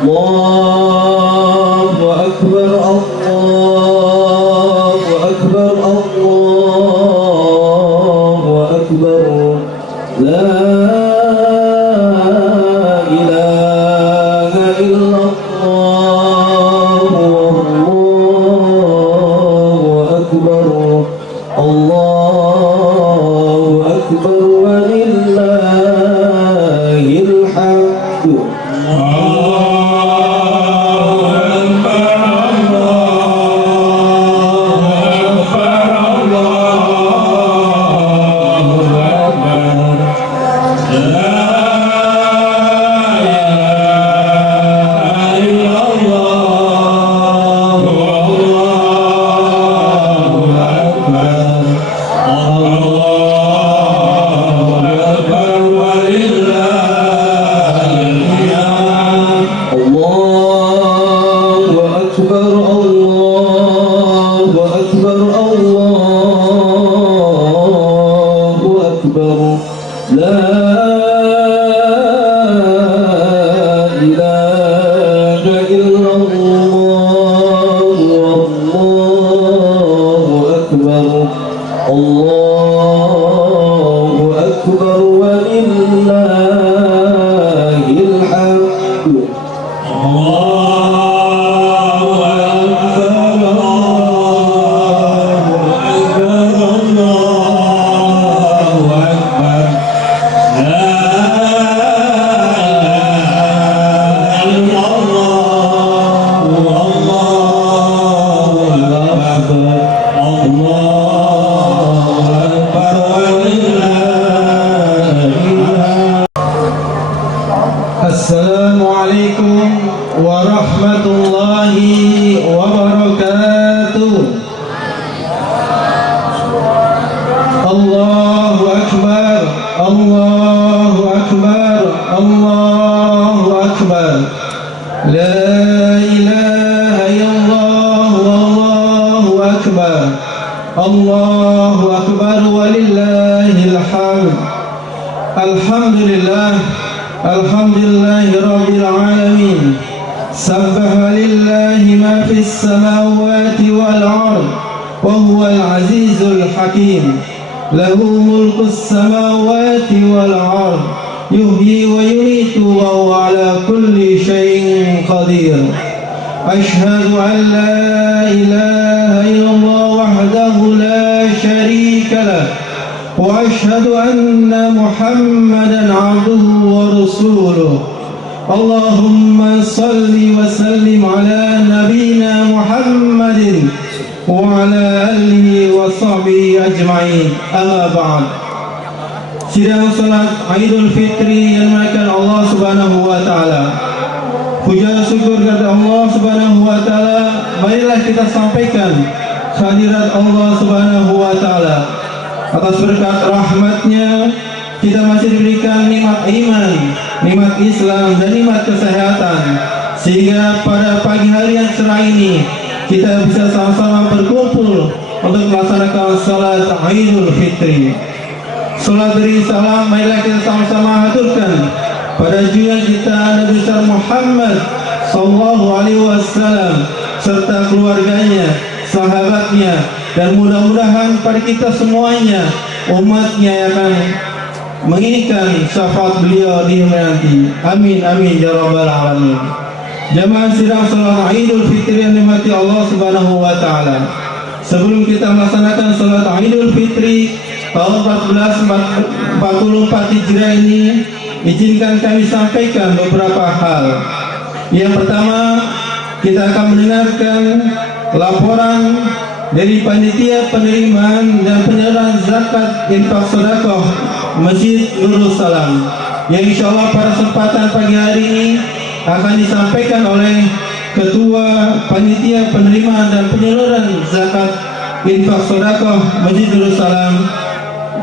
الله أكبر الله أكبر الله أكبر لا إله إلا الله والله أكبر الله أكبر ولله الحمد Assalamualaikum warahmatullahi wabarakatuh. Allahu Akbar, Allahu Akbar, Allahu Akbar. La ilaha illallah, Allahu Akbar. Allahu Akbar walillahil hamd. Alhamdulillah. Alhamdulillahi Rabbil Alamin. Sabbaha lillahi ma fis samawati wal ard wa huwal azizul hakim. Lahu mulkus samawati wal ard yuhyi wa yumiitu wa huwa ala kulli syai'in qadir. Ashhadu an la ilaha illallah wahdahu la syarika lah wa ashhadu anna Muhammadan abduhu wa rasuluh. Allahumma salli wa sallim ala nabiyyina Muhammadin wa ala alihi wa sahbihi ajma'in. Amma ba'd. Sidang salat Idul Fitri yang dimuliakan Allah Subhanahu wa taala. Puja syukur kepada Allah Subhanahu wa taala. Marilah kita sampaikan kehadirat Allah Subhanahu wa taala. Atas berkat rahmatnya kita masih diberikan nikmat iman, nikmat Islam dan nikmat kesehatan, sehingga pada pagi hari yang cerah ini kita bisa sama-sama berkumpul untuk melaksanakan salat Idul Fitri. Salat beri salam marilah kita sama-sama haturkan pada junjungan kita Nabi besar Muhammad sallallahu alaihi wasallam serta keluarganya, sahabatnya, dan mudah-mudahan pada kita semuanya umatnya yang akan menginginkan syafaat beliau di nanti. Amin amin ya rabbal alamin. Jamaah sidang salat Idul Fitri yang dimati Allah Subhanahu wa taala. Sebelum kita melaksanakan salat Idul Fitri tahun 1444 Hijriah ini, izinkan kami sampaikan beberapa hal. Yang pertama, kita akan mendengarkan laporan dari panitia penerimaan dan penyaluran zakat infak sedekah Masjid Nurul Salam, yang insyaallah pada kesempatan pagi hari ini akan disampaikan oleh Ketua Panitia Penerimaan dan Penyaluran Zakat Infak Sedekah Masjid Nurul Salam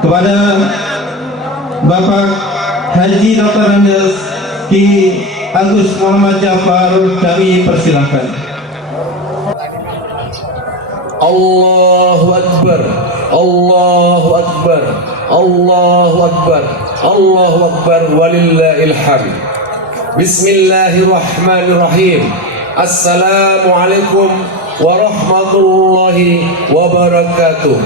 kepada Bapak Haji Dr. Andes Ki Agus Muhammad Jafar. Kami persilahkan. Allahu Akbar, Allahu Akbar, Allahu Akbar, Allahu Akbar walillahil hamd. Bismillahirrahmanirrahim. Assalamualaikum warahmatullahi wabarakatuh.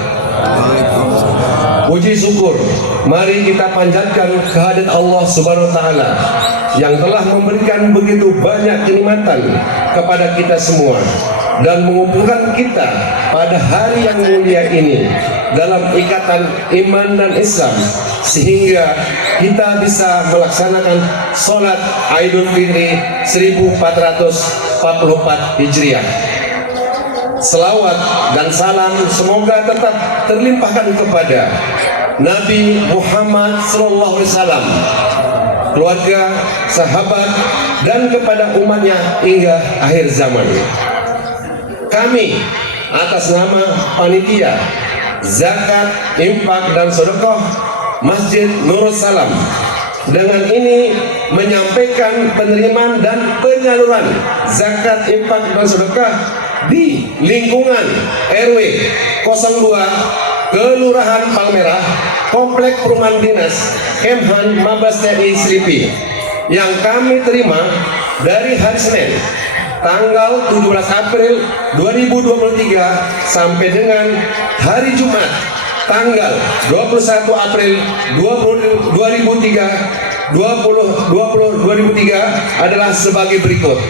Puji syukur, mari kita panjatkan kehadirat Allah Subhanahu wa taala yang telah memberikan begitu banyak kenikmatan kepada kita semua dan mengumpulkan kita pada hari yang mulia ini dalam ikatan iman dan Islam, sehingga kita bisa melaksanakan sholat Idul Fitri 1444 Hijriah. Selawat dan salam semoga tetap terlimpahkan kepada Nabi Muhammad SAW, keluarga, sahabat, dan kepada umatnya hingga akhir zaman. Kami atas nama panitia zakat, infak, dan sedekah Masjid Nurul Salam dengan ini menyampaikan penerimaan dan penyaluran zakat, infak, dan sedekah di lingkungan RW 02 Kelurahan Palmerah, Komplek Perumahan Dinas Kemhan Mabes TNI Selipi, yang kami terima dari hari Senin tanggal 17 April 2023 sampai dengan hari Jumat tanggal 21 April 2023 adalah sebagai berikut.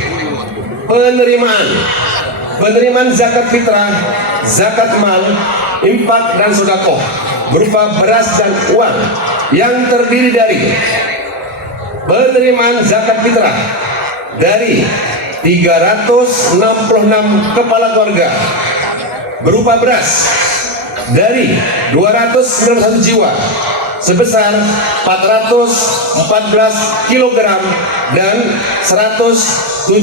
Penerimaan zakat fitrah, zakat mal, infak, dan sedekah berupa beras dan uang yang terdiri dari penerimaan zakat fitrah dari 366 kepala keluarga berupa beras dari 291 jiwa sebesar 414 kg dan 173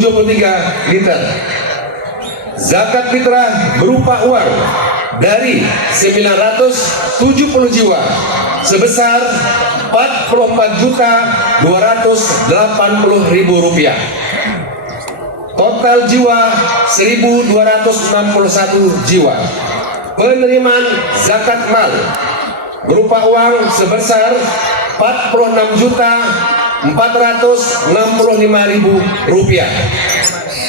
liter. Zakat fitrah berupa uang dari 970 jiwa sebesar 44.280.000 rupiah. Total jiwa 1.261 jiwa. Penerimaan zakat mal berupa uang sebesar 46.465.000 rupiah.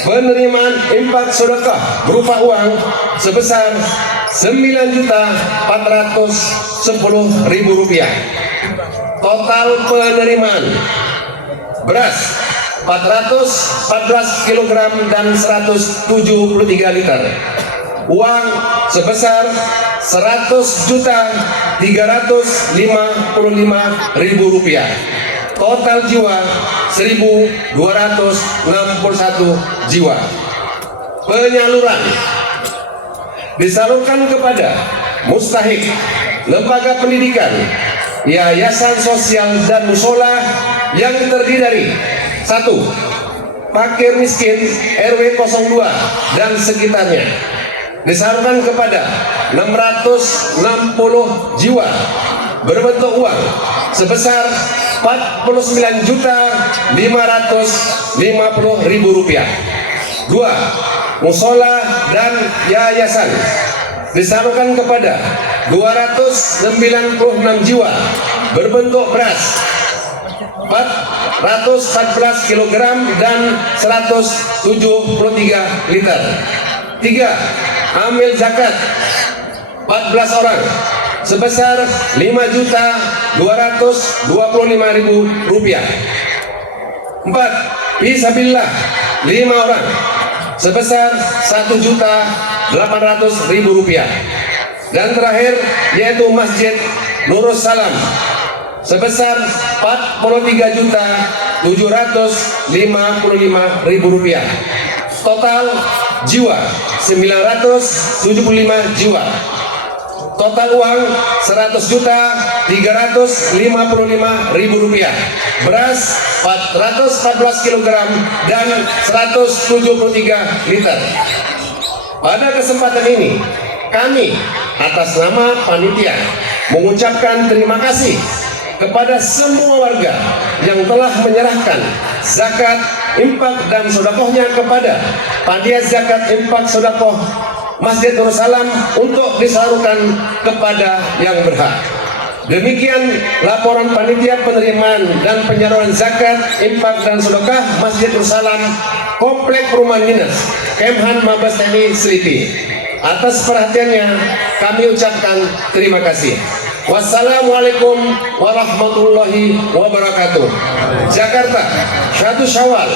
Penerimaan infak sedekah berupa uang sebesar 9.410.000 rupiah. Total penerimaan beras 414 kg dan 173 liter. Uang sebesar 100.355.000 rupiah. Total jiwa 1.261 jiwa. Penyaluran disalurkan kepada mustahik, lembaga pendidikan, yayasan sosial, dan musola yang terdiri dari 1. Fakir miskin RW 02 dan sekitarnya, disalurkan kepada 660 jiwa berbentuk uang sebesar 49.550.000 rupiah. 2. Musola dan yayasan, disalurkan kepada 296 jiwa berbentuk beras 414 kg dan 173 liter. 3. Amil zakat 14 orang sebesar 5.225.000 rupiah. 4. Fisabilillah 5 orang sebesar 1.800.000 rupiah. Dan terakhir yaitu Masjid Nurul Salam sebesar 43.755.000 rupiah. Total jiwa 975 jiwa. Total uang 100.355.000 rupiah. Beras 414 kg dan 173 liter. Pada kesempatan ini kami atas nama panitia mengucapkan terima kasih kepada semua warga yang telah menyerahkan zakat, infak, dan sedekahnya kepada panitia zakat, infak, sedekah Masjid Nurul Salam untuk disalurkan kepada yang berhak. Demikian laporan panitia penerimaan dan penyaluran zakat, infak dan sedekah Masjidul Salam Komplek Perumahan Dinas Kemhan Mabes TNI Selipi. Atas perhatiannya kami ucapkan terima kasih. Wassalamualaikum warahmatullahi wabarakatuh. Jakarta, 1 Syawal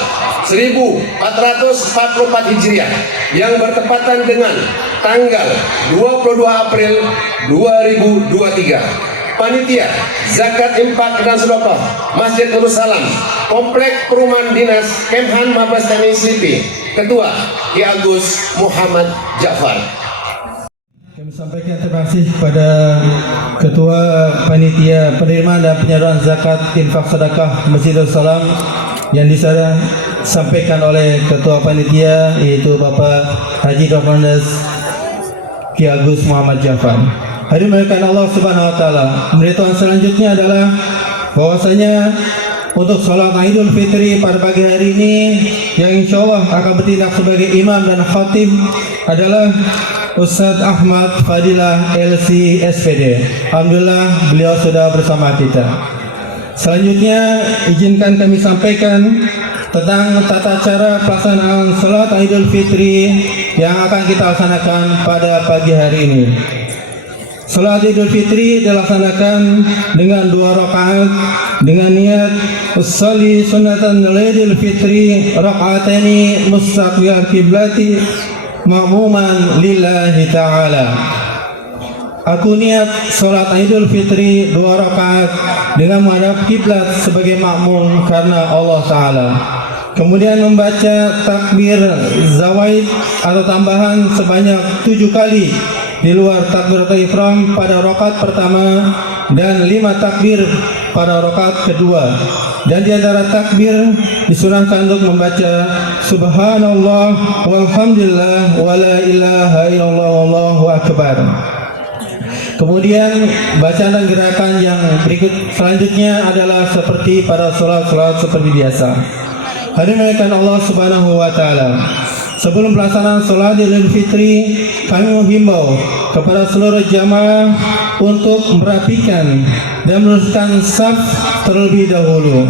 1444 Hijriah yang bertepatan dengan tanggal 22 April 2023. Panitia Zakat Infak dan Sedekah Masjid Nurul Salam Komplek Perumahan Dinas Kemhan Mabes TNI Selipi. Ketua Ki Agus Muhammad Ja'far. Kami sampaikan terima kasih kepada Ketua Panitia Penerimaan dan Penyaluran Zakat Infak Sedekah Masjidul Salam yang disampaikan oleh Ketua Panitia yaitu Bapak Haji Dr. Ki Agus Muhammad Ja'far. Hadirin melihatkan Allah Subhanahu Wa Taala. Pemberitahuan selanjutnya adalah bahwasanya untuk sholat Idul Fitri pada pagi hari ini yang insya Allah akan bertindak sebagai imam dan khatib adalah Ustadz Ahmad Fadilah LC SPD. Alhamdulillah beliau sudah bersama kita. Selanjutnya izinkan kami sampaikan tentang tata cara pelaksanaan sholat Idul Fitri yang akan kita laksanakan pada pagi hari ini. Salat Idul Fitri dilaksanakan dengan 2 rakaat dengan niat usolli sunatan Idul Fitri rakaatani mustaqbil kiblati ma'muman lillahi ta'ala. Aku niat salat Idul Fitri 2 rakaat dengan menghadap kiblat sebagai makmum karena Allah Ta'ala. Kemudian membaca takbir zawaid atau tambahan sebanyak 7 kali di luar takbiratul ihram pada rakaat pertama dan 5 takbir pada rakaat kedua. Dan di antara takbir disunahkan untuk membaca subhanallah walhamdulillah wala ilaha illallah wallahu akbar. Kemudian bacaan dan gerakan yang berikut selanjutnya adalah seperti pada salat-salat seperti biasa. Hadirin Allah Subhanahu wa taala. Sebelum pelaksanaan sholat Idul Fitri, kami menghimbau kepada seluruh jamaah untuk merapikan dan meluruskan saf terlebih dahulu,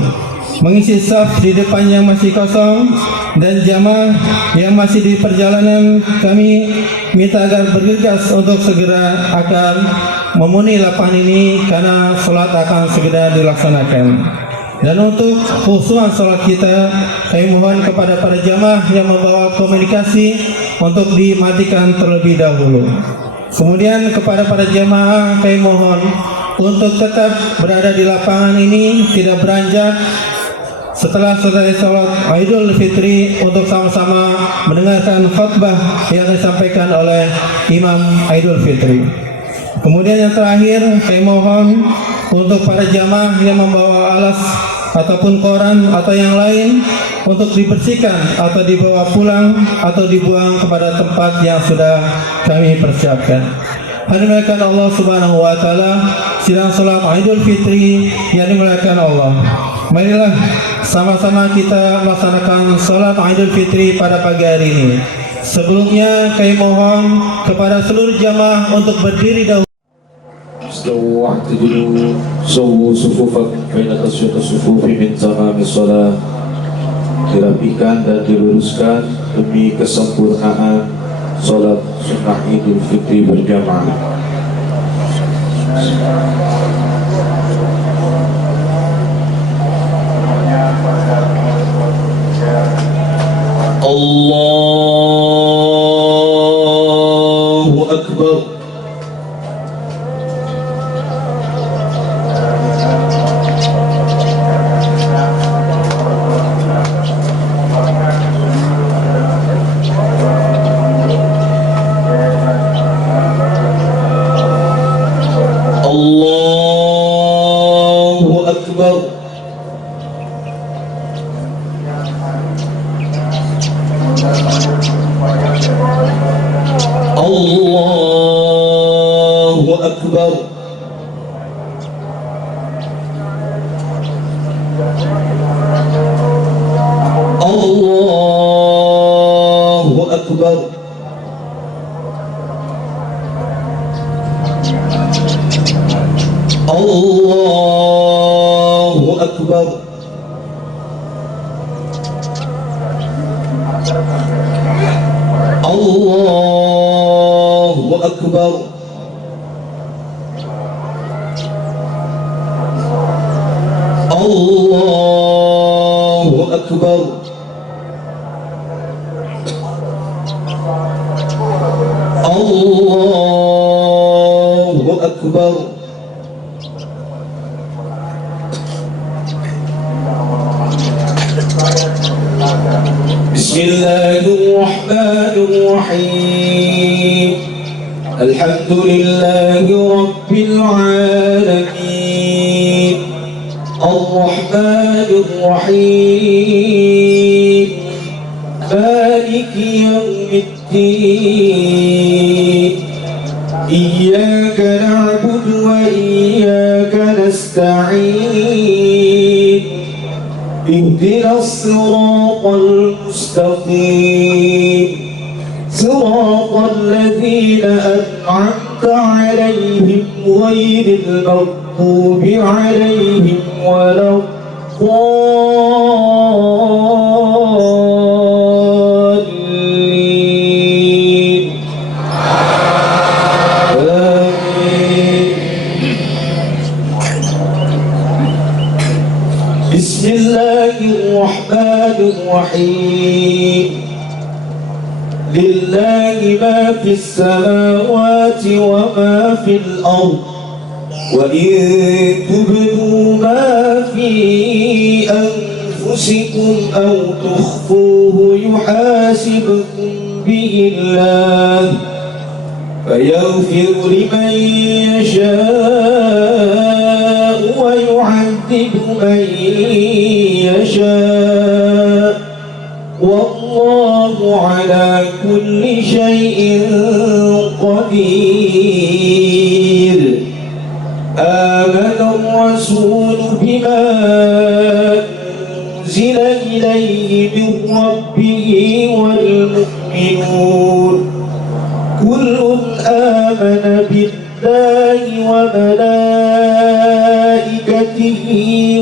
mengisi saf di depan yang masih kosong, dan jamaah yang masih di perjalanan kami minta agar bergegas untuk segera akan memenuhi lapangan ini karena sholat akan segera dilaksanakan. Dan untuk khusuan sholat kita, kami mohon kepada para jamaah yang membawa komunikasi untuk dimatikan terlebih dahulu. Kemudian kepada para jamaah kami mohon untuk tetap berada di lapangan ini, tidak beranjak setelah selesai sholat Idul Fitri untuk sama-sama mendengarkan khutbah yang disampaikan oleh Imam Idul Fitri. Kemudian yang terakhir, kami mohon untuk para jamaah yang membawa alas ataupun koran atau yang lain untuk dibersihkan atau dibawa pulang atau dibuang kepada tempat yang sudah kami persiapkan. Hadirin Allah Subhanahu wa taala, sidang salat Idul Fitri yang dimuliakan Allah. Marilah sama-sama kita melaksanakan salat Idul Fitri pada pagi hari ini. Sebelumnya kami mohon kepada seluruh jamaah untuk berdiri dahulu. استووا واعتدلوا سووا صفوفكم بين تسوية الصفوف من تمام الصلاة. Dirapikan dan diluruskan demi kesempurnaan salat sunnah Idul Fitri berjamaah. Allahu Akbar. Allahu Akbar. Allahu Akbar. Allahu Akbar. Allah أكبر الله أكبر الله أكبر الله أكبر بسم الله الرحمن الرحيم الحمد لله رب العالمين الرحمن الرحيم مالك يوم الدين إياك نعبد وإياك نستعين اهدنا الصراط المستقيم صراط الذين أنعمت عليهم غير المغضوب عليهم ولا الضالين آمين. بسم الله الرحمن الرحيم لله ما في السماوات وما في الأرض وإن تبدوا ما في أنفسكم أو تخفوه يحاسبكم به الله فيغفر لمن يشاء ويعذب من يشاء والله على كل شيء قدير آمن الرسول بما أنزل إليه من ربه والمؤمنون كل آمن بالله وملائكته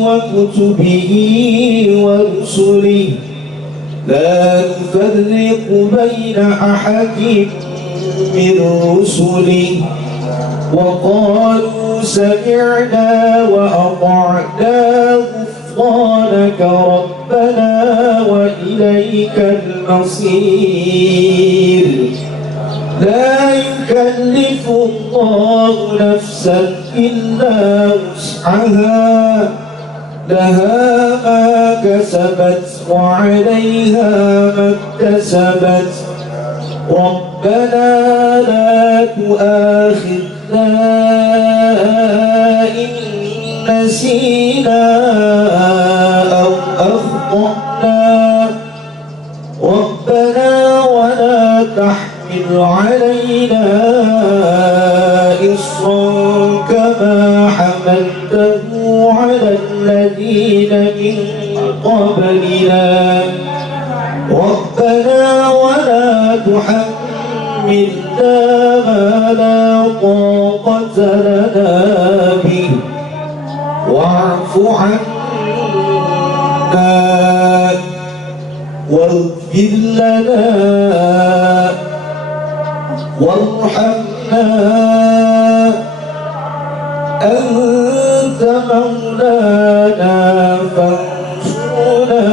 وكتبه ورسله لا نفرق بين أحد من رسله وقالوا سمعنا وأطعنا غفرانك ربنا وإليك المصير لا يكلف الله نفسا إلا وسعها لها ما كسبت وعليها ما اكتسبت ربنا لا تؤاخذنا إن نسينا أو أخطأنا ربنا ولا تحمل علينا إصرا كما حملته على الذين من قبلنا ربنا ولا تحملنا ما لا طاقة لنا به واعف عنا واغفر لنا وارحمنا أنت مولانا فانصرنا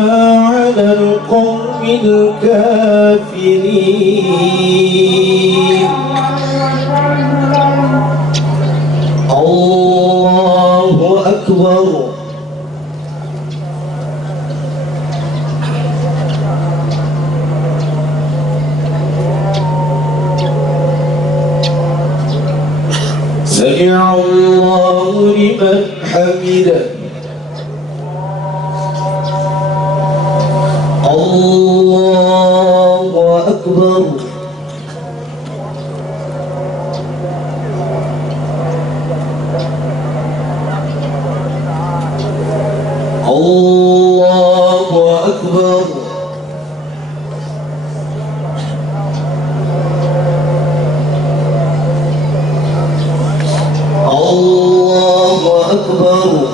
على القوم الكافرين الله أكبر سمع الله لمن حمده الله أكبر الله أكبر الله أكبر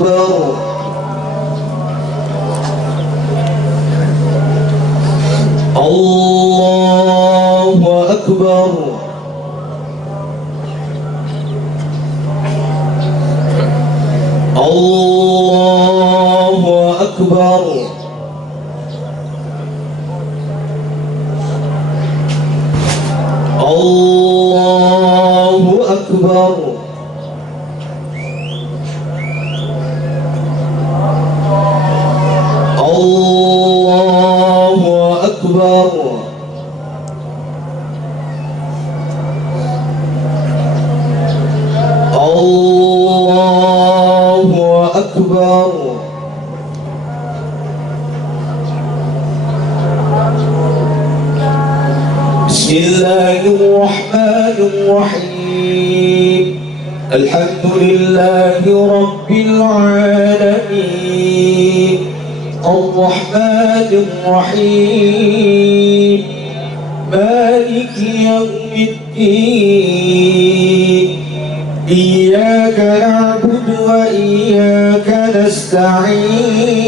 أكبر الله أكبر الله أكبر الله أكبر الله أكبر الله أكبر بسم الله الرحمن الرحيم الحمد لله رب العالمين الرحمن الرحيم مالك يوم الدين إياك نعبد وإياك نستعين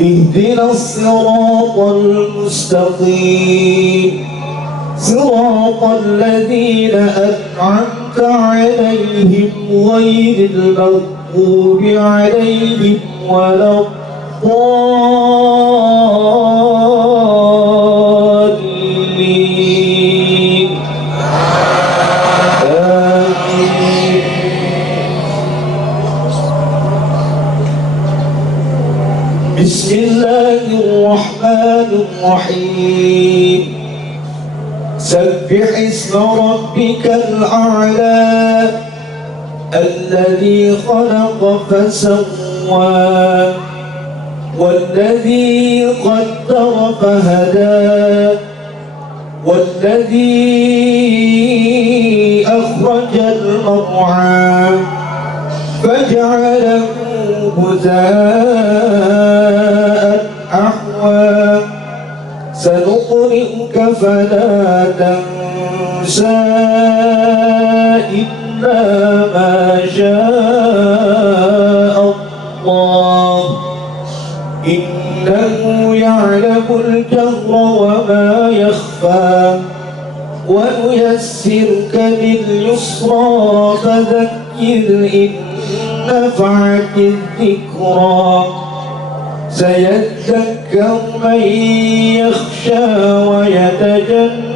اهدنا الصراط المستقيم صراط الذين أنعمت عليهم غير المغضوب عليهم ولا الضالين آمين بسم الله الرحمن الرحيم سبح اسم ربك الأعلى الذي خلق فسوى والذي قدر فهدى والذي أخرج المرعى فجعله غثاء أحوى سنقرئك فلا تنسى إلا ما شاء الله إنه يعلم الجهر وما يخفى ونيسرك لليسرى فذكر إن نفعت الذكرى سيذكر من يخشى ويتجنبها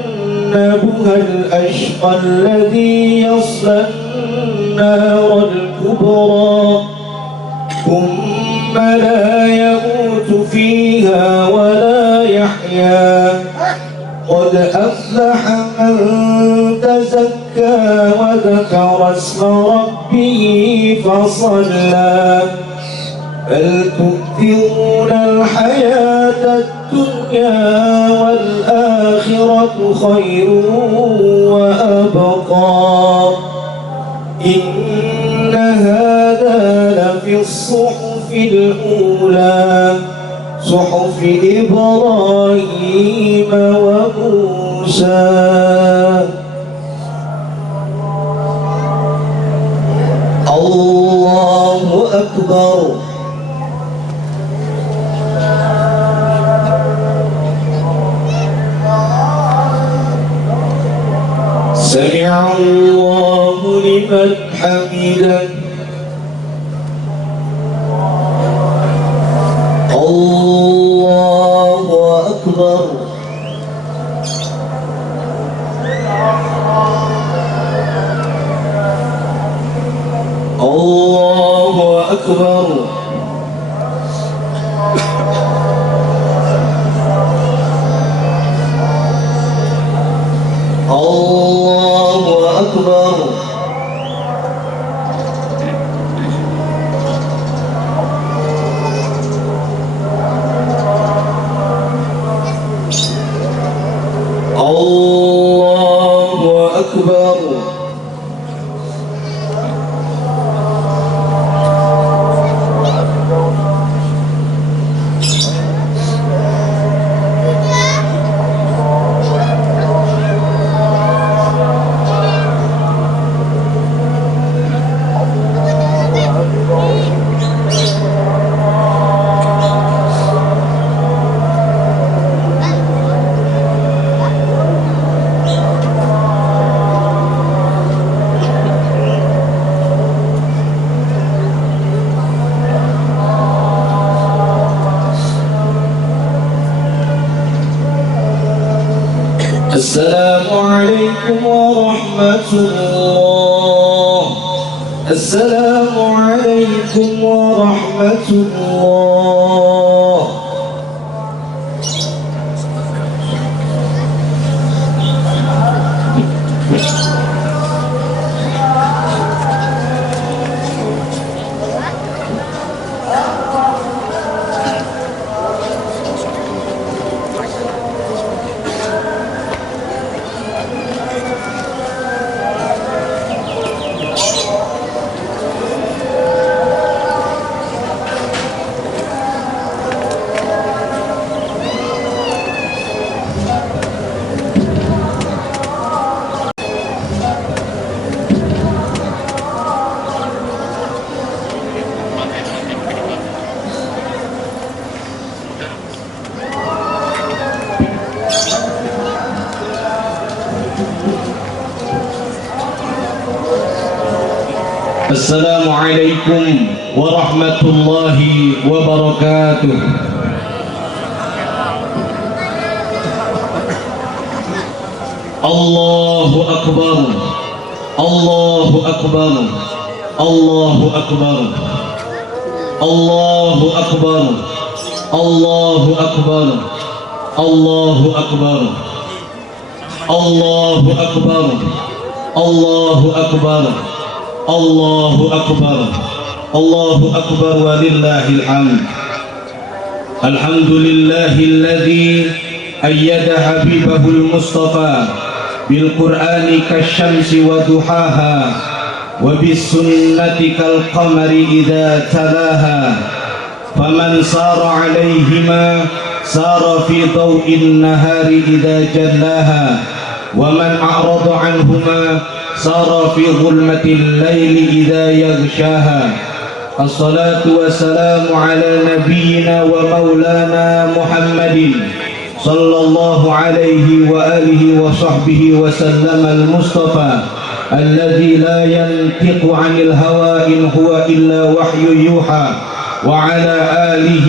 الأشقى الذي يصلى النار الكبرى ثم لا يموت فيها ولا يحيا قد أفلح من تزكى وذكر اسم ربه فصلى بل تؤثرون الحياة الدنيا والآخرة خير وأبقى إن هذا لفي الصحف الأولى صحف إبراهيم وموسى الله أكبر سمع الله لمن حمده الله أكبر الله أكبر الله أكبر الله أكبر السلام عليكم ورحمة الله. السلام عليكم ورحمة الله. السلام عليكم ورحمة الله وبركاته. الله أكبر الله أكبر الله أكبر الله أكبر الله أكبر الله أكبر الله أكبر الله أكبر الله أكبر الله أكبر ولله الحمد. الحمد لله الذي أيد حبيبه المصطفى بالقرآن كالشمس وضحاها وبالسنة كالقمر إذا تلاها، فمن سار عليهما سار في ضوء النهار إذا جلاها، ومن أعرض عنهما سار في ظلمة الليل إذا يغشاها. الصلاة والسلام على نبينا ومولانا محمد صلى الله عليه وآله وصحبه وسلم المصطفى الذي لا ينطق عن الهوى إن هو إلا وحي يوحى، وعلى آله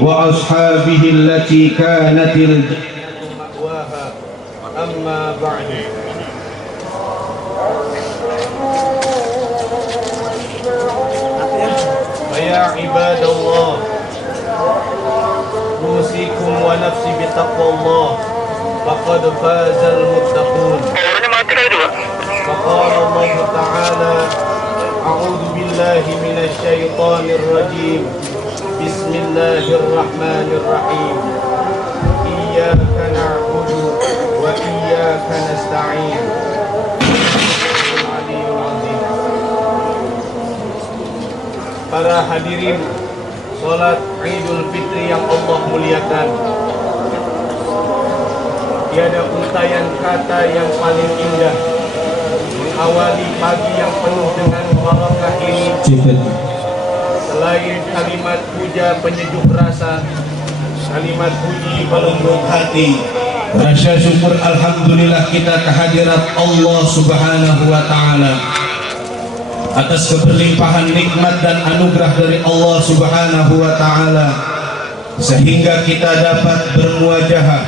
وأصحابه التي كانت مأواها. أما بعد، فيا عباد الله، أوصيكم ونفسي بتقوى الله، فقد فاز المتقون. فقال الله تعالى: أعوذ بالله من الشيطان الرجيم، بسم الله الرحمن الرحيم، إياك نعبد وإياك نستعين. Para hadirin sholat Idul Fitri yang Allah muliakan, tiada untayan kata yang paling indah mengawali pagi yang penuh dengan barakah ini selain kalimat puja penyejuk rasa, kalimat puji pelembut hati, rasa syukur alhamdulillah kita kehadirat Allah Subhanahu wa Ta'ala atas keberlimpahan nikmat dan anugerah dari Allah Subhanahu wa Ta'ala, sehingga kita dapat bermuajahah,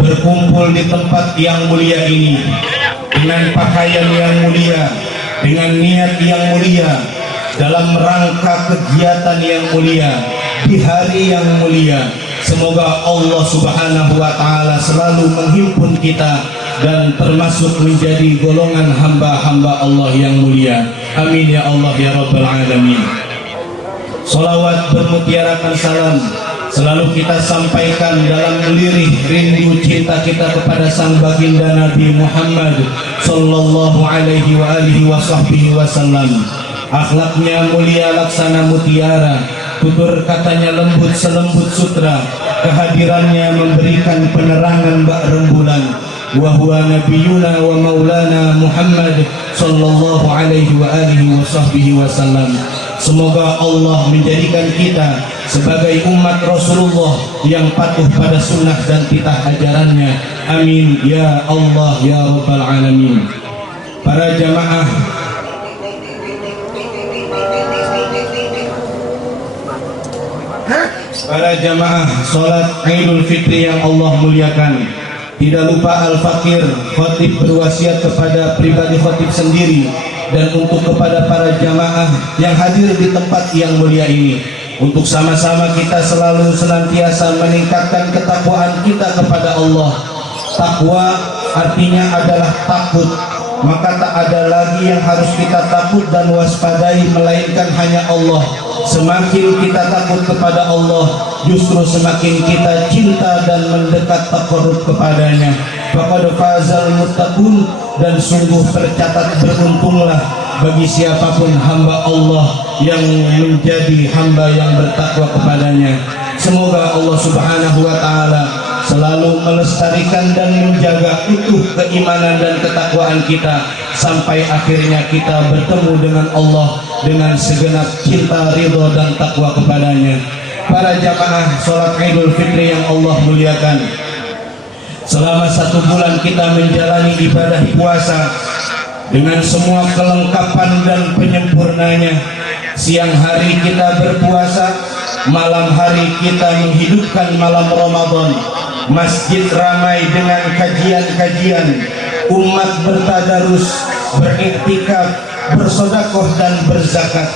berkumpul di tempat yang mulia ini dengan pakaian yang mulia, dengan niat yang mulia, dalam rangka kegiatan yang mulia di hari yang mulia. Semoga Allah Subhanahu wa Ta'ala selalu menghimpun kita dan termasuk menjadi golongan hamba-hamba Allah yang mulia. Amin ya Allah ya Rabbal Alamin. Salawat bermutiarakan salam selalu kita sampaikan dalam lirih rindu cinta kita kepada sang baginda Nabi Muhammad sallallahu alaihi wa alihi wasallam. Akhlaknya mulia laksana mutiara, tutur katanya lembut selembut sutra, kehadirannya memberikan penerangan bak rembulan. Wa huwa nabiyuna wa maulana Muhammad sallallahu alaihi wa alihi wasallam. Semoga Allah menjadikan kita sebagai umat Rasulullah yang patuh pada sunnah dan titah ajarannya. Amin ya Allah ya Rabbal Alamin. Para jamaah salat Idul Fitri yang Allah muliakan, Tidak lupa Al-Fakir Khotib berwasiat kepada pribadi khotib sendiri dan untuk kepada para jamaah yang hadir di tempat yang mulia ini, untuk sama-sama kita selalu senantiasa meningkatkan ketakwaan kita kepada Allah. Takwa artinya adalah takut, maka tak ada lagi yang harus kita takut dan waspadai melainkan hanya Allah. Semakin kita takut kepada Allah, justru semakin kita cinta dan mendekat taqarrub kepadanya. Faqad fazal muttaqun, dan sungguh tercatat beruntunglah bagi siapapun hamba Allah yang menjadi hamba yang bertakwa kepadanya. Semoga Allah Subhanahu wa taala selalu melestarikan dan menjaga utuh keimanan dan ketakwaan kita sampai akhirnya kita bertemu dengan Allah dengan segenap cinta, ridho dan takwa kepadanya. Para jamaah sholat Idul Fitri yang Allah muliakan, selama 1 bulan kita menjalani ibadah puasa dengan semua kelengkapan dan penyempurnanya. Siang hari kita berpuasa, malam hari kita menghidupkan malam Ramadan. Masjid ramai dengan kajian-kajian, umat bertadarus, beriktikaf, bersodakoh dan berzakat.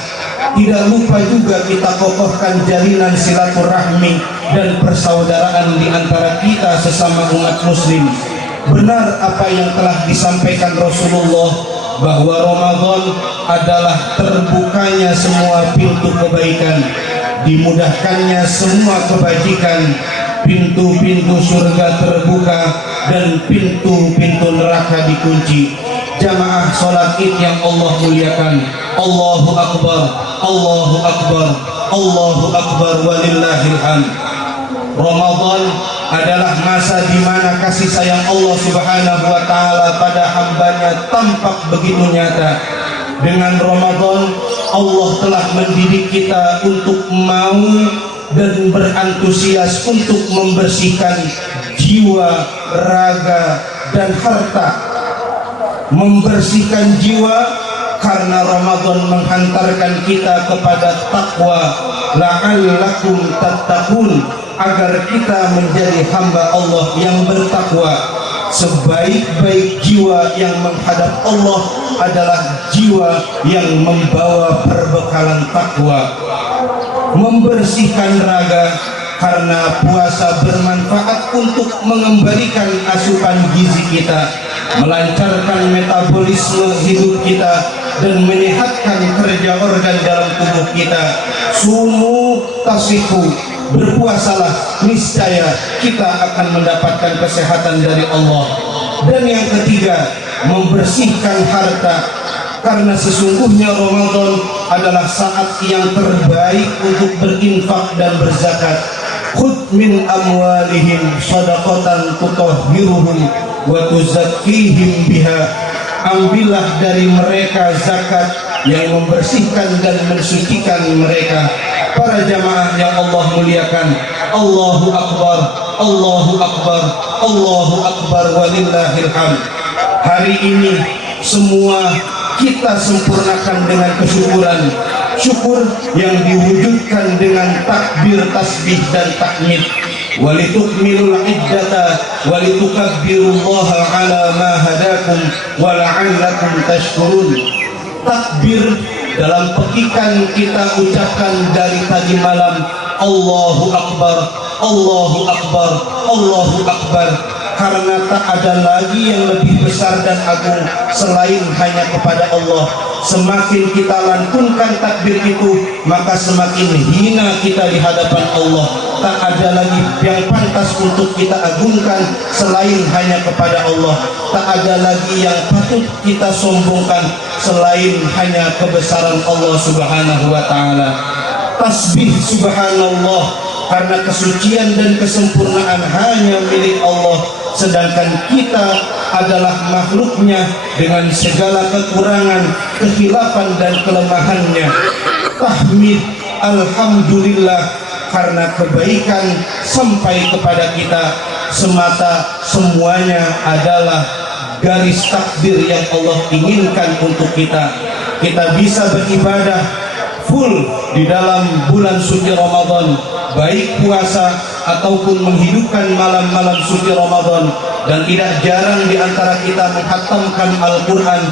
Tidak lupa juga kita kokohkan jalinan silaturahmi dan persaudaraan di antara kita sesama umat muslim. Benar apa yang telah disampaikan Rasulullah, bahwa Ramadan adalah terbukanya semua pintu kebaikan, dimudahkannya semua kebajikan, pintu-pintu surga terbuka dan pintu-pintu neraka dikunci. Jamaah sholat Id yang Allah muliakan, Allahu Akbar, Allahu Akbar, Allahu Akbar, walillahil hamd. Ramadan adalah masa di mana kasih sayang Allah Subhanahu wa taala pada hambanya tampak begitu nyata. Dengan Ramadan Allah telah mendidik kita untuk mau dan berantusias untuk membersihkan jiwa, raga dan harta. Membersihkan jiwa karena Ramadan menghantarkan kita kepada takwa, la'allakum tattaqun, agar kita menjadi hamba Allah yang bertakwa. Sebaik-baik jiwa yang menghadap Allah adalah jiwa yang membawa perbekalan takwa. Membersihkan raga karena puasa bermanfaat untuk mengembalikan asupan gizi kita, melancarkan metabolisme hidup kita dan menyehatkan kerja organ dalam tubuh kita. Sumu tasihu, berpuasalah, niscaya kita akan mendapatkan kesehatan dari Allah. Dan yang ketiga, membersihkan harta, karena sesungguhnya Ramadan adalah saat yang terbaik untuk berinfak dan berzakat. Khudh min amwalihim shadaqatan tutahhiruhum wa tuzakkihim biha. Ambillah dari mereka zakat yang membersihkan dan mensucikan mereka. Para jamaah yang Allah muliakan, Allahu Akbar, Allahu Akbar, Allahu Akbar, walillahil hamd. Hari ini semua kita sempurnakan dengan kesyukuran. Syukur yang diwujudkan dengan takbir, tasbih dan tahmid. Walitukmilul iddata walitukabbirullaha ala ma hadakum wa la'allakum tashkurun. Takbir dalam pekikan kita ucapkan dari tadi malam, Allahu Akbar, Allahu Akbar, Allahu Akbar, karena tak ada lagi yang lebih besar dan agung selain hanya kepada Allah. Semakin kita lantunkan takbir itu, maka semakin hina kita di hadapan Allah. Tak ada lagi yang pantas untuk kita agungkan selain hanya kepada Allah. Tak ada lagi yang patut kita sombongkan selain hanya kebesaran Allah Subhanahu wa taala. Tasbih subhanallah, karena kesucian dan kesempurnaan hanya milik Allah, sedangkan kita adalah makhluknya dengan segala kekurangan, kekhilafan dan kelemahannya. Tahmid, alhamdulillah, karena kebaikan sampai kepada kita semata, semuanya adalah garis takdir yang Allah inginkan untuk kita. Kita bisa beribadah berkumpul di dalam bulan suci Ramadan, baik puasa ataupun menghidupkan malam-malam suci Ramadan. Dan tidak jarang di antara kita menghatamkan Al-Quran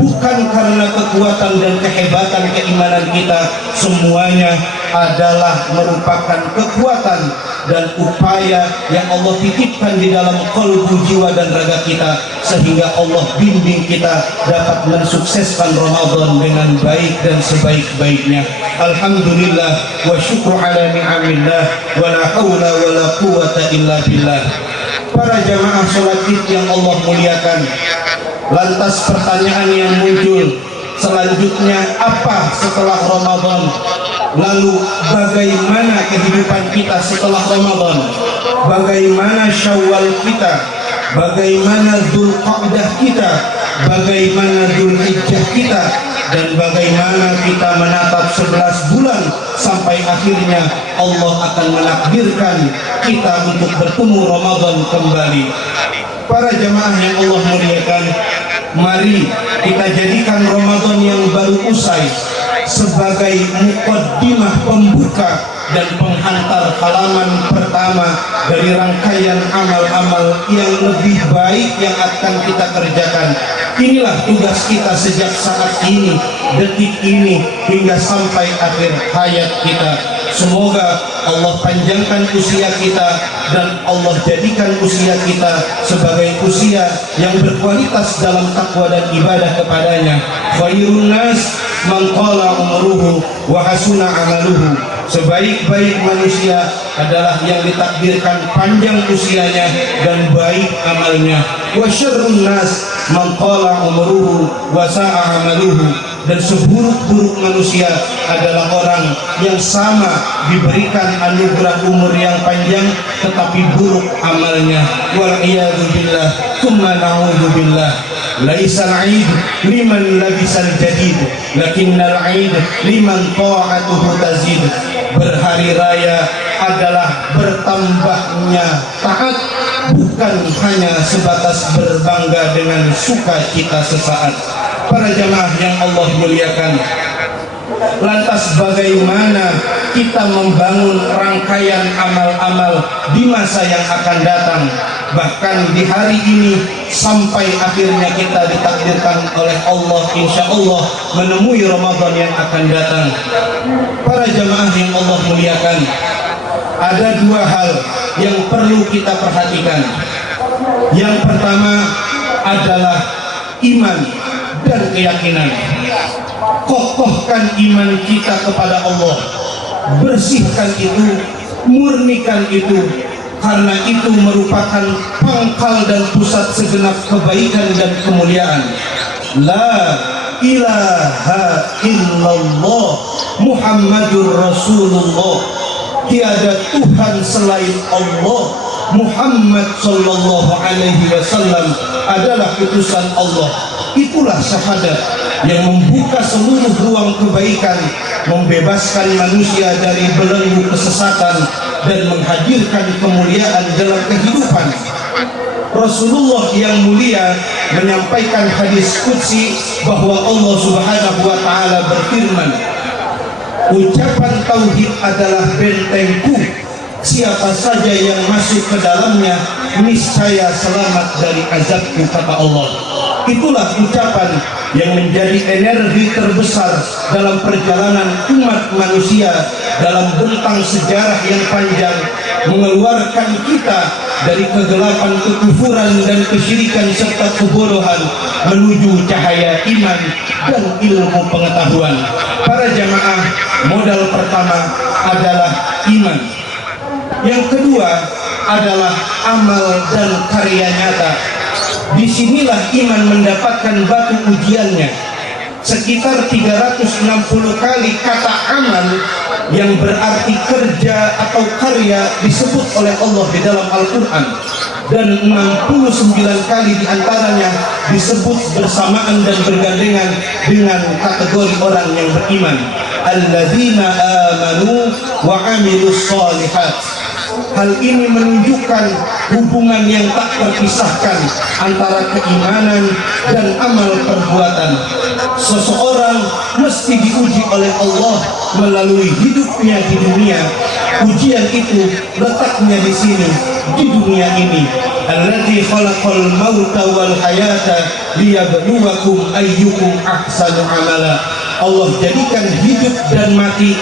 bukan karena kekuatan dan kehebatan keimanan kita, semuanya adalah merupakan kekuatan dan upaya yang Allah titipkan di dalam kalbu, jiwa dan raga kita, sehingga Allah bimbing kita dapat mensukseskan Ramadan dengan baik dan sebaik-baiknya. Alhamdulillah wa syukru ala ni'amillah wa la hawla wa la quwata illa billah. Para jamaah sholat id yang Allah muliakan, lantas pertanyaan yang muncul selanjutnya, apa setelah Ramadan? Lalu bagaimana kehidupan kita setelah Ramadan? Bagaimana Syawal kita? Bagaimana Dzulqa'dah kita? Bagaimana Dzulhijjah kita? Dan bagaimana kita menatap 11 bulan sampai akhirnya Allah akan menakdirkan kita untuk bertemu Ramadan kembali. Para jamaah yang Allah muliakan, mari kita jadikan Ramadan yang baru usai sebagai muqaddimah pembuka dan penghantar halaman pertama dari rangkaian amal-amal yang lebih baik yang akan kita kerjakan. Inilah tugas kita sejak saat ini, detik ini, hingga sampai akhir hayat kita. Semoga Allah panjangkan usia kita dan Allah jadikan usia kita sebagai usia yang berkualitas dalam takwa dan ibadah kepadanya. Khairun nas man qala umruhu wa hasuna amaluhu. Sebaik-baik manusia adalah yang ditakdirkan panjang usianya dan baik amalnya. Wa syarrun nas man qala umruhu wa sa'a amaluhu. Dan seburuk-buruk manusia adalah orang yang sama diberikan anugerah umur yang panjang tetapi buruk amalnya. Wal iyadu billah, tsumma na'udzu billah. Laisal 'aid liman labisal jadid, lakinnal 'aid liman ta'atuhu tazid. Berhari raya adalah bertambahnya taat, bukan hanya sebatas berbangga dengan sukacita sesaat. Para jamaah yang Allah muliakan, lantas bagaimana kita membangun rangkaian amal-amal di masa yang akan datang, bahkan di hari ini sampai akhirnya kita ditakdirkan oleh Allah insya Allah menemui Ramadan yang akan datang. Para jamaah yang Allah muliakan, ada dua hal yang perlu kita perhatikan. Yang pertama adalah iman dan keyakinan. Kokohkan iman kita kepada Allah, bersihkan itu, murnikan itu, karena itu merupakan pangkal dan pusat segenap kebaikan dan kemuliaan. La ilaha illallah Muhammadur Rasulullah. Tiada Tuhan selain Allah. Muhammad sallallahu alaihi wasallam adalah utusan Allah. Itulah syahadat yang membuka seluruh ruang kebaikan, membebaskan manusia dari belenggu kesesatan dan menghadirkan kemuliaan dalam kehidupan. Rasulullah yang mulia menyampaikan hadis qudsi bahwa Allah Subhanahu wa taala berfirman, ucapan tauhid adalah bentengku, siapa saja yang masuk ke dalamnya niscaya selamat dari azabku, kata Allah. Itulah ucapan yang menjadi energi terbesar dalam perjalanan umat manusia dalam bentang sejarah yang panjang, mengeluarkan kita dari kegelapan kekufuran dan kesyirikan serta kebodohan menuju cahaya iman dan ilmu pengetahuan. Para jamaah, modal pertama adalah iman. Yang kedua adalah amal dan karya nyata. Disinilah iman mendapatkan batu ujiannya. Sekitar 360 kali kata amal yang berarti kerja atau karya disebut oleh Allah di dalam Al-Quran, dan 69 kali diantaranya disebut bersamaan dan bergandengan dengan kategori orang yang beriman. Alladzina amanu wa amilus shalihat. Hal ini menunjukkan hubungan yang tak terpisahkan antara keimanan dan amal perbuatan. Seseorang mesti diuji oleh Allah melalui hidupnya di dunia. Ujian itu letaknya di sini, di dunia ini. Alladzi khalaqal mauta wal hayata liyabluwakum ayyukum ahsanu amala. Allah jadikan hidup dan mati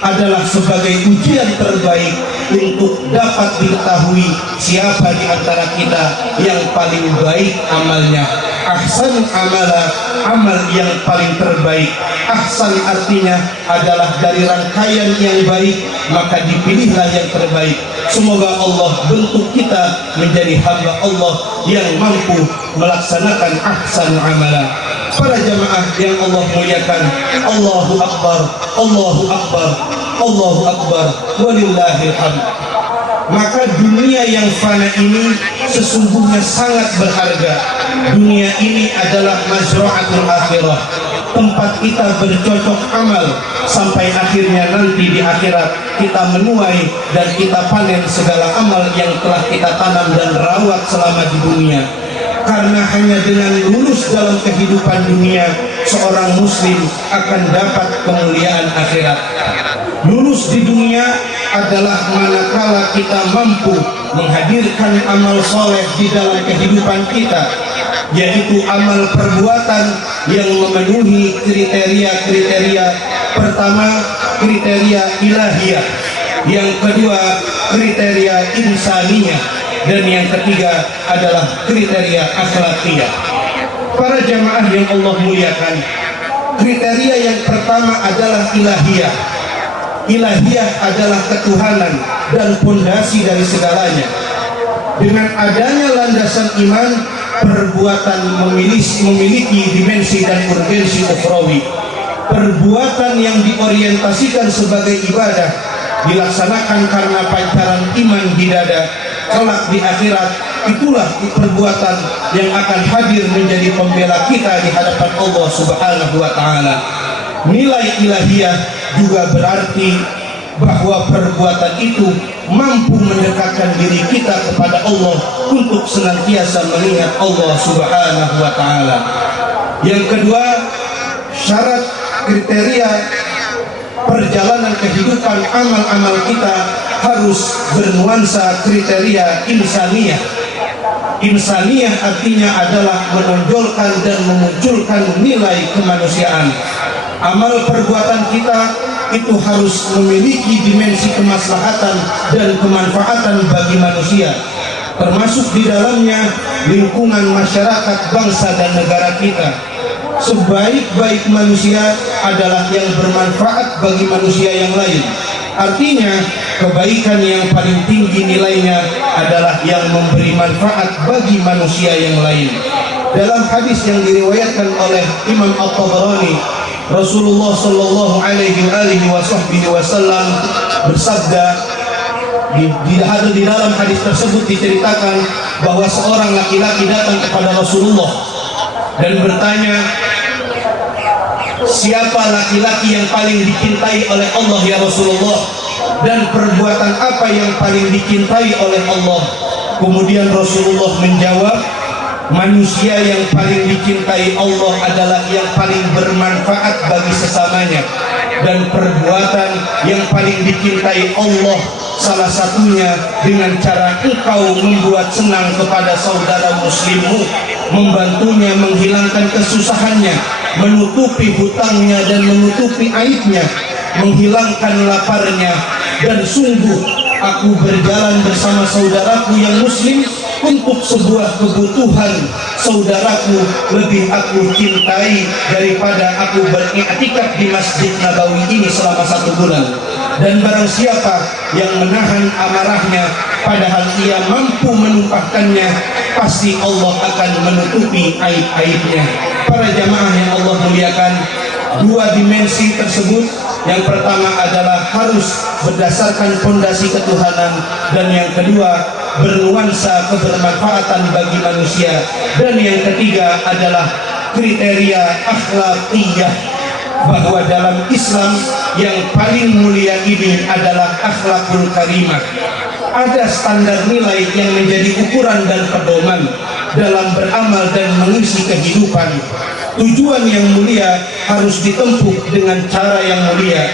adalah sebagai ujian terbaik untuk dapat diketahui siapa di antara kita yang paling baik amalnya. Ahsan amala, amal yang paling terbaik. Ahsan artinya adalah dari rangkaian yang baik, maka dipilihlah yang terbaik. Semoga Allah bentuk kita menjadi hamba Allah yang mampu melaksanakan ahsan amala. Para jamaah yang Allah muliakan, Allahu Akbar, Allahu Akbar, Allahu Akbar, walillahil hamd. Maka dunia yang fana ini sesungguhnya sangat berharga. Dunia ini adalah mazra'atul akhirah, tempat kita bercocok amal sampai akhirnya nanti di akhirat kita menuai dan kita panen segala amal yang telah kita tanam dan rawat selama di dunia. Karena hanya dengan lulus dalam kehidupan dunia, seorang muslim akan dapat kemuliaan akhirat. Lulus di dunia adalah manakala kita mampu menghadirkan amal soleh di dalam kehidupan kita, yaitu amal perbuatan yang memenuhi kriteria-kriteria. Pertama, kriteria ilahiyah. Yang kedua, kriteria insaniyah. Dan yang ketiga adalah kriteria akhlakiyah. Para jamaah yang Allah muliakan, kriteria yang pertama adalah ilahiyah. Ilahiyah adalah ketuhanan dan fondasi dari segalanya. Dengan adanya landasan iman, perbuatan memiliki dimensi dan urgensi ukhrawi. Perbuatan yang diorientasikan sebagai ibadah dilaksanakan karena pancaran iman di dada. Kelak di akhirat, itulah perbuatan yang akan hadir menjadi pembela kita di hadapan Allah Subhanahu wa Ta'ala. Nilai ilahiyah juga berarti bahwa perbuatan itu mampu mendekatkan diri kita kepada Allah untuk senantiasa mengingat Allah Subhanahu wa Ta'ala. Yang kedua, syarat kriteria perjalanan kehidupan amal-amal kita harus bernuansa kriteria insaniyah. Insaniyah artinya adalah menonjolkan dan memunculkan nilai kemanusiaan. Amal perbuatan kita itu harus memiliki dimensi kemaslahatan dan kemanfaatan bagi manusia, termasuk di dalamnya lingkungan masyarakat, bangsa dan negara kita. Sebaik-baik manusia adalah yang bermanfaat bagi manusia yang lain. Artinya kebaikan yang paling tinggi nilainya adalah yang memberi manfaat bagi manusia yang lain. Dalam hadis yang diriwayatkan oleh Imam At-Tabarani, Rasulullah Shallallahu Alaihi Wasallam bersabda, di dalam hadis tersebut diceritakan bahwa seorang laki-laki datang kepada Rasulullah dan bertanya, siapa laki-laki yang paling dicintai oleh Allah ya Rasulullah, dan perbuatan apa yang paling dicintai oleh Allah? Kemudian Rasulullah menjawab, manusia yang paling dicintai Allah adalah yang paling bermanfaat bagi sesamanya, dan perbuatan yang paling dicintai Allah salah satunya dengan cara engkau membuat senang kepada saudara muslimmu, membantunya menghilangkan kesusahannya, menutupi hutangnya dan menutupi aibnya, menghilangkan laparnya. Dan sungguh aku berjalan bersama saudaraku yang muslim untuk sebuah kebutuhan saudaraku lebih aku cintai daripada aku beriktikaf di Masjid Nabawi ini selama 1 bulan. Dan barang siapa yang menahan amarahnya padahal ia mampu menumpahkannya, pasti Allah akan menutupi aib-aibnya. Para jamaah yang Allah muliakan, dua dimensi tersebut, yang pertama adalah harus berdasarkan fondasi ketuhanan, dan yang kedua bernuansa kebermanfaatan bagi manusia, dan yang ketiga adalah kriteria akhlakiyah, bahwa dalam Islam yang paling mulia ini adalah akhlakul karimah. ada standar nilai yang menjadi ukuran dan pedoman dalam beramal dan mengisi kehidupan. Tujuan yang mulia harus ditempuh dengan cara yang mulia.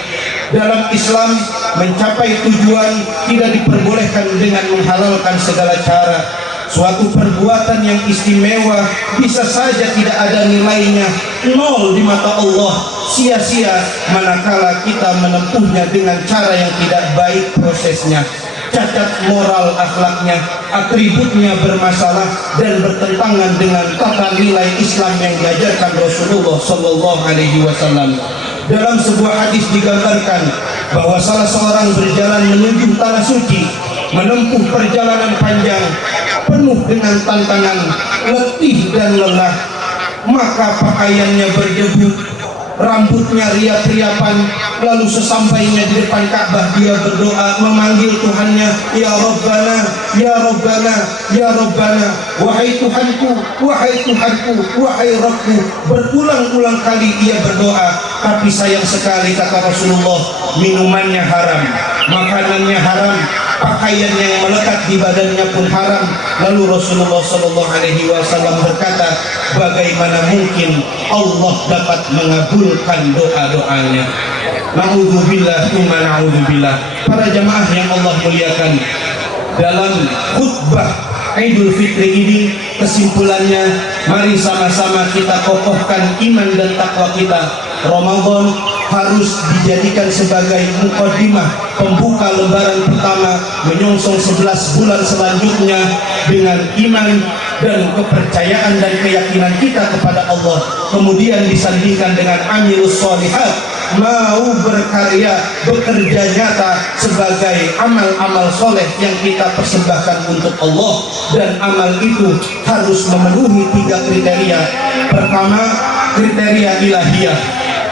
Dalam Islam, mencapai tujuan tidak diperbolehkan dengan menghalalkan segala cara. Suatu perbuatan yang istimewa bisa saja tidak ada nilainya, nol di mata Allah, sia-sia manakala kita menempuhnya dengan cara yang tidak baik prosesnya. Cacat moral akhlaknya, atributnya bermasalah dan bertentangan dengan tata nilai Islam yang diajarkan Rasulullah Sallallahu Alaihi Wasallam. Dalam sebuah hadis digambarkan bahwa salah seorang berjalan menuju tanah suci, menempuh perjalanan panjang penuh dengan tantangan, letih dan lelah, maka pakaiannya berdebu, rambutnya riap-riapan, lalu sesampainya di depan Ka'bah dia berdoa memanggil Tuhannya, ya Rabbana, ya Rabbana, ya Rabbana, wahai Tuhanku, wahai Tuhanku, wahai Rabbku. Berulang-ulang kali ia berdoa, tapi sayang sekali kata Rasulullah, minumannya haram, makanannya haram, pakaiannya yang melekat di badannya pun haram. Lalu Rasulullah Sallallahu Alaihi Wasallam berkata, bagaimana mungkin Allah dapat mengabulkan doa-doanya? Na'udzubillah, tsumma na'udzubillah. Para jamaah yang Allah muliakan, dalam khutbah Idul Fitri ini kesimpulannya, mari sama-sama kita kokohkan iman dan takwa kita. Ramadan harus dijadikan sebagai mukaddimah, pembuka lembaran pertama menyongsong 11 bulan selanjutnya dengan iman dan kepercayaan dan keyakinan kita kepada Allah, kemudian disandingkan dengan amilus sholihat, mau berkarya, bekerja nyata sebagai amal-amal soleh yang kita persembahkan untuk Allah. Dan amal itu harus memenuhi 3 kriteria. Pertama, kriteria ilahiyah,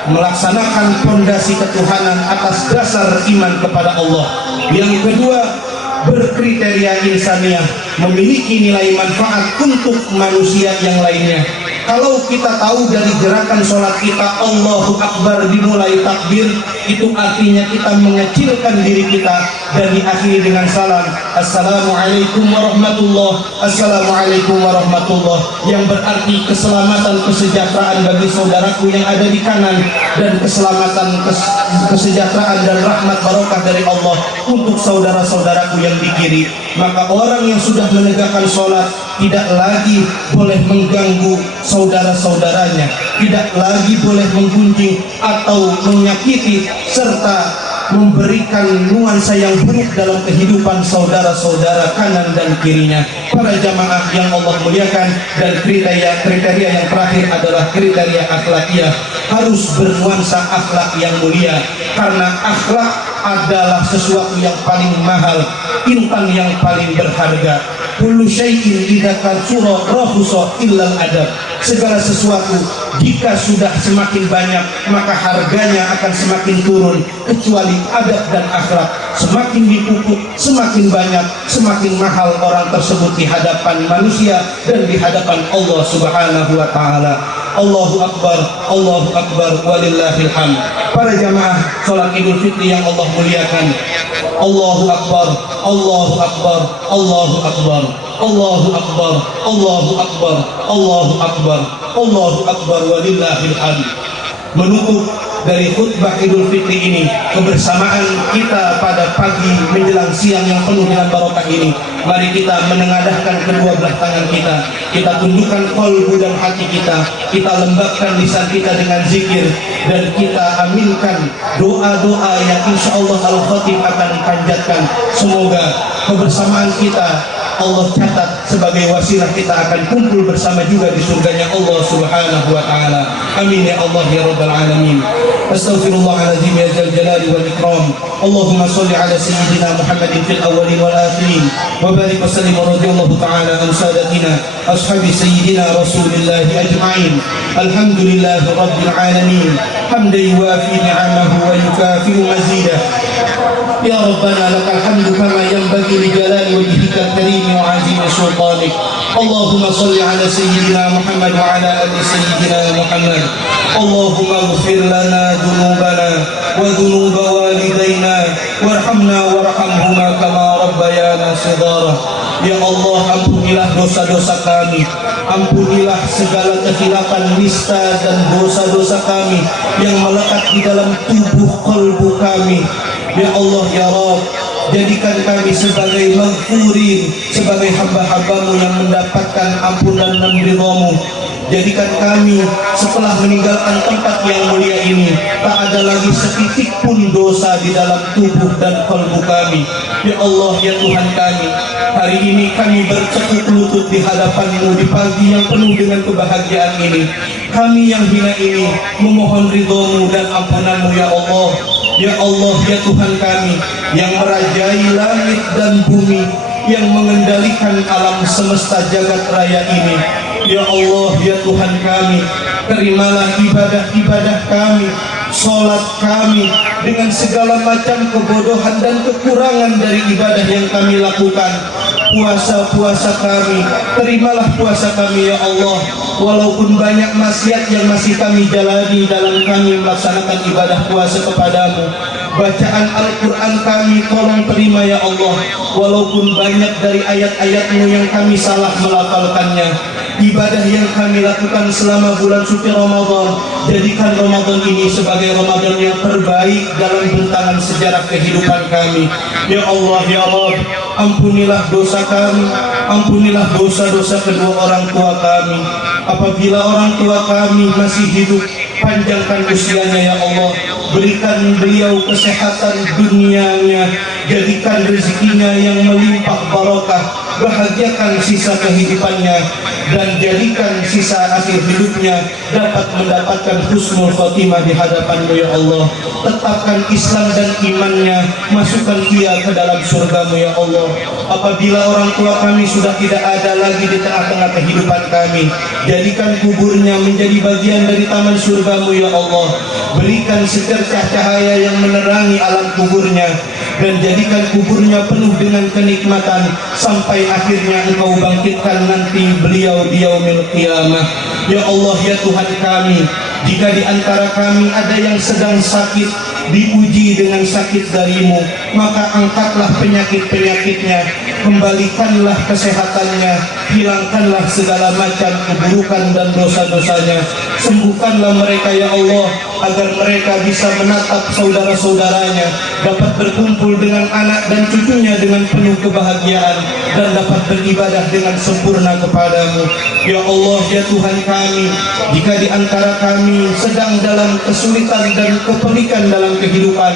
melaksanakan fondasi ketuhanan atas dasar iman kepada Allah. Yang kedua, berkriteria insaniah, memiliki nilai manfaat untuk manusia yang lainnya. Kalau kita tahu dari gerakan sholat kita Allahu Akbar dimulai takbir, itu artinya kita mengecilkan diri kita dan diakhiri dengan salam Assalamualaikum warahmatullah, Assalamualaikum warahmatullah, yang berarti keselamatan kesejahteraan bagi saudaraku yang ada di kanan dan keselamatan kesejahteraan dan rahmat barokah dari Allah untuk saudara-saudaraku yang di kiri. Maka orang yang sudah menegakkan sholat tidak lagi boleh mengganggu saudara-saudaranya, tidak lagi boleh menggunjing atau menyakiti serta memberikan nuansa yang buruk dalam kehidupan saudara-saudara kanan dan kirinya. Para jamaah yang Allah muliakan, dan kriteria yang terakhir adalah kriteria akhlakiyah, harus bernuansa akhlak yang mulia, karena akhlak adalah sesuatu yang paling mahal, intan yang paling berharga. Kullu syai'in idza katsura rahusa illal adab. Segala sesuatu jika sudah semakin banyak maka harganya akan semakin turun, kecuali adab dan akhlak. Semakin dipupuk, semakin banyak, semakin mahal orang tersebut di hadapan manusia dan di hadapan Allah Subhanahu wa taala. Allahu Akbar, Allahu Akbar, walillahil hamd. Para jamaah salat Idul Fitri yang Allah muliakan, Allahu Akbar, Allahu Akbar, Allahu Akbar, Allahu Akbar, Allahu Akbar, Allahu Akbar, Allahu Akbar, walillahil hamd. Menutup dari khutbah Idul Fitri ini, kebersamaan kita pada pagi menjelang siang yang penuh dengan barokah ini, mari kita menengadahkan kedua belah tangan kita, kita tundukkan qalbu dan hati kita lembabkan lisan kita dengan zikir, dan kita aminkan doa-doa yang insya Allah Al-Khatib akan panjatkan. Semoga kebersamaan kita Allah catat sebagai wasilah kita akan kumpul bersama juga di surganya Allah Subhanahu wa taala. Amin ya Allah ya rabbal alamin. Astaghfirullahaladzim ya dzal jalali wal ikram. Allahumma shalli ala sayyidina Muhammadin fil awwalin wal akhirin wa barik wa sallim radhiyallahu ta'ala an sadatina ashabi sayyidina Rasulillah ajma'in. Alhamdulillahi rabbil alamin. Hamdan yuwafi ni'amahu wa yukafi'u mazidah. Ya Rabbana lakal hamdu kama yanbaghi li jalali wajhika al-karim wa 'azimi sultanik. Allahumma shalli ala sayyidina Muhammad wa ala ali sayyidina Muhammad. Allahumma ighfir lana dhunubana wa dhunuba walidayna warhamna warhamhuma kama rabbayana kana sigara. Ya Allah, ampunilah dosa-dosa kami, ampunilah segala kekhilafan, nista dan dosa-dosa kami yang melekat di dalam tubuh kalbu kami. Ya Allah ya Rabb, jadikan kami sebagai maghfurin, sebagai hamba-hambamu yang mendapatkan ampunan dan ridhamu. Jadikan kami setelah meninggalkan tempat yang mulia ini tak ada lagi setitik pun dosa di dalam tubuh dan kalbu kami. Ya Allah ya Tuhan kami, hari ini kami bercekuk lutut di hadapan-Mu di pagi yang penuh dengan kebahagiaan ini. Kami yang hina ini memohon ridhamu dan ampunan-Mu ya Allah. Ya Allah ya Tuhan kami yang merajai langit dan bumi, yang mengendalikan alam semesta jagat raya ini. Ya Allah ya Tuhan kami, terimalah ibadah-ibadah kami, sholat kami, dengan segala macam kebodohan dan kekurangan dari ibadah yang kami lakukan. Puasa-puasa kami, terimalah puasa kami ya Allah. Walaupun banyak maksiat yang masih kami jalani dalam kami melaksanakan ibadah puasa kepadamu, bacaan Al-Quran kami tolong terima ya Allah. Walaupun banyak dari ayat-ayat-Mu yang kami salah melafalkannya, ibadah yang kami lakukan selama bulan suci Ramadan, jadikan Ramadan ini sebagai Ramadan yang terbaik dalam bentangan sejarah kehidupan kami. Ya Allah ya Rabb, ampunilah dosa kami, ampunilah dosa-dosa kedua orang tua kami. Apabila orang tua kami masih hidup, panjangkan usianya ya Allah, berikan beliau kesehatan dunianya, jadikan rezekinya yang melimpah barokah, bahagiakan sisa kehidupannya, dan jadikan sisa akhir hidupnya dapat mendapatkan husnul khotimah di hadapan-Mu ya Allah. Tetapkan Islam dan imannya, masukkan dia ke dalam surga-Mu ya Allah. Apabila orang tua kami sudah tidak ada lagi di tengah-tengah kehidupan kami, jadikan kuburnya menjadi bagian dari taman surga-Mu ya Allah. Berikan secercah cahaya yang menerangi alam kuburnya, dan jadikan kuburnya penuh dengan kenikmatan sampai akhirnya Engkau bangkitkan nanti beliau di yaumil qiyamah. Ya Allah ya Tuhan kami, jika di antara kami ada yang sedang sakit, diuji dengan sakit dari-Mu, maka angkatlah penyakit-penyakitnya, kembalikanlah kesehatannya, hilangkanlah segala macam keburukan dan dosa-dosanya. Sembuhkanlah mereka ya Allah, agar mereka bisa menatap saudara-saudaranya, dapat berkumpul dengan anak dan cucunya dengan penuh kebahagiaan, dan dapat beribadah dengan sempurna kepadamu. Ya Allah ya Tuhan kami, jika di antara kami sedang dalam kesulitan dan kepelikan dalam kehidupan,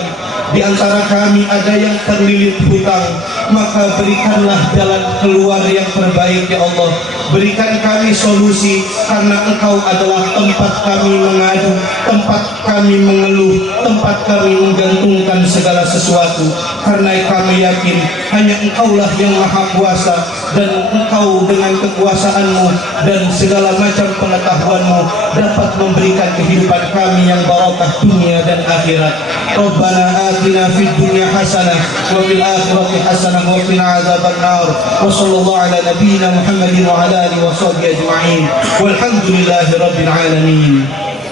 di antara kami ada yang terlilit hutang, maka berikanlah jalan keluar yang terbaik ya Allah. Berikan kami solusi, karena Engkau adalah tempat kami mengadu, tempat kami mengeluh, tempat kami menggantungkan segala sesuatu. Karena kami yakin hanya Engkaulah yang maha kuasa, dan Engkau dengan kekuasaan-Mu dan segala macam pengetahuan-Mu dapat memberikan kehidupan kami yang barakah dunia dan akhirat. Rabbana atina fid dunya hasanah wa fil akhirati hasanah wa qina adzabannar. Wa sallallahu ala nabiyyina Muhammadin wa ala alihi wa sahbihi ajma'in. Walhamdulillahi rabbil alamin.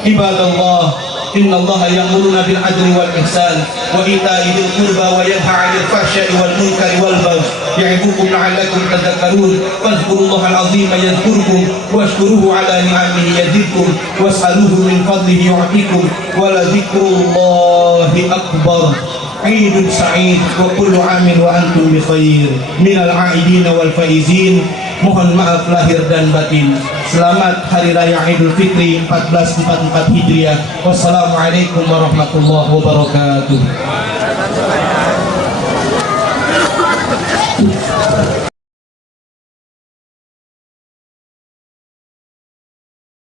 Ibadallah, inna Allah ya'muruna bil adli wal ihsan wa ita'i dzil qurba wa yanha 'anil fahsya'i wal munkari wal baghi ya'idukum la'allakum tadhakkarun. Fadhkurullaha al-'azima yadhkurkum washkuruhu 'ala ni'amihi yazidkum was'aluhu min fadlihi yu'tikum wa la dzikrullahi akbar. Eidul Sa'id wa kullu amin wa antum bi khair. Minal 'aidin wal faizin. Mohon maaf lahir dan batin. Selamat Hari Raya Idul Fitri 1444 Hijriah. Wassalamualaikum warahmatullahi wabarakatuh.